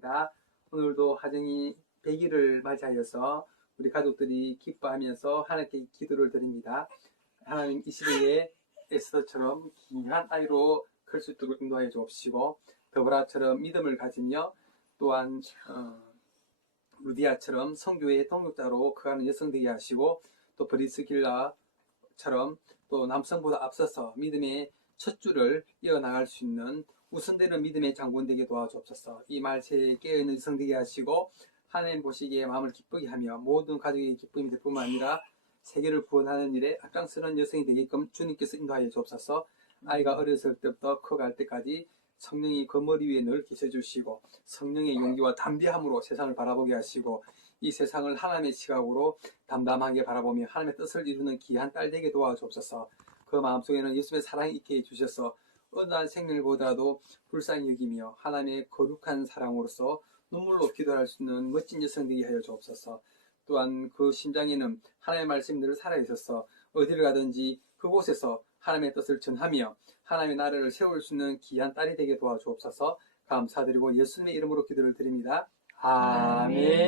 다 오늘도 하정이 100일을 맞이하여서 우리 가족들이 기뻐하면서 하나님께 기도를 드립니다. 하나님 이 시대에 에스더처럼 귀한 아이로 클 수 있도록 인도하여 주옵시고 더브라처럼 믿음을 가지며 또한 어, 루디아처럼 성교의 동력자로 커가는 여성 되게 하시고 또 브리스길라처럼 또 남성보다 앞서서 믿음의 첫 줄을 이어나갈 수 있는 우선되는 믿음의 장군 되게 도와주옵소서. 이 말세에 깨어있는 여성 되게 하시고 하나님 보시기에 마음을 기쁘게 하며 모든 가족의 기쁨이 될 뿐만 아니라 세계를 구원하는 일에 앞장서는 여성이 되게끔 주님께서 인도하여 주옵소서. 아이가 어렸을 때부터 커갈 때까지 성령이 그 머리 위에 늘 계셔주시고 성령의 용기와 담대함으로 세상을 바라보게 하시고 이 세상을 하나님의 시각으로 담담하게 바라보며 하나님의 뜻을 이루는 귀한 딸 되게 도와주옵소서. 그 마음속에는 예수님의 사랑이 있게 해주셔서 어느 한 생명을 보더라도 불쌍히 여기며 하나님의 거룩한 사랑으로서 눈물로 기도할 수 있는 멋진 여성 되게 하여 주옵소서. 또한 그 심장에는 하나님의 말씀이 늘 살아 있어서 어디를 가든지 그곳에서 하나님의 뜻을 전하며 하나님의 나라를 세울 수 있는 귀한 딸이 되게 도와주옵소서 감사드리고 예수님의 이름으로 기도를 드립니다. 아멘.